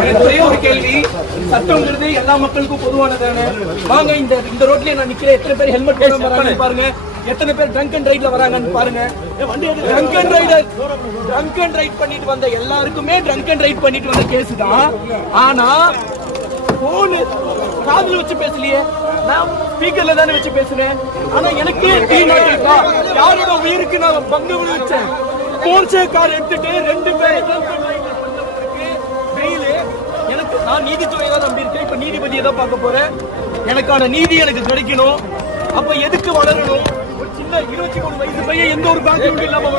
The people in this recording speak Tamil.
எனக்கு ஒரே ஒரு கேள்வி, சட்டம்ங்கிறது எல்லா மக்களுக்கும் பொதுவானதானே? வாங்க இந்த ரோட்லயே நான் நிக்கிறேன், எத்தனை பேர் ஹெல்மெட் போடாம வராங்கன்னு பாருங்க, எத்தனை பேர் ட்ரங்க் அண்ட் ரைட்ல வராங்கன்னு பாருங்க. ட்ரங்க் அண்ட் ரைட் பண்ணிட்டு வந்த எல்லாருக்குமே ட்ரங்க் அண்ட் ரைட் பண்ணிட்டு வந்த கேஸ் தான். ஆனா போனு காதுல வச்சு பேசலையே, நான் ஸ்பீக்கர்ல தானே வச்சு பேசுறேன். ஆனா எனக்கு யாரோட உயிருக்கு நான் பங்கு விளைவிச்சேன். போர்ச்சே கார் எடுத்துட்டு 2 பேர் எனக்கு நான் நீதித்துறையை தான் நம்பி இருக்கேன். இப்ப நீதிபதியை தான் பார்க்க போறேன். எனக்கான நீதி எனக்கு கிடைக்கணும். அப்ப எதுக்கு வளரணும்? ஒரு சின்ன 23 வயசு பையன் எந்த ஒரு பேங்கும் இல்லாம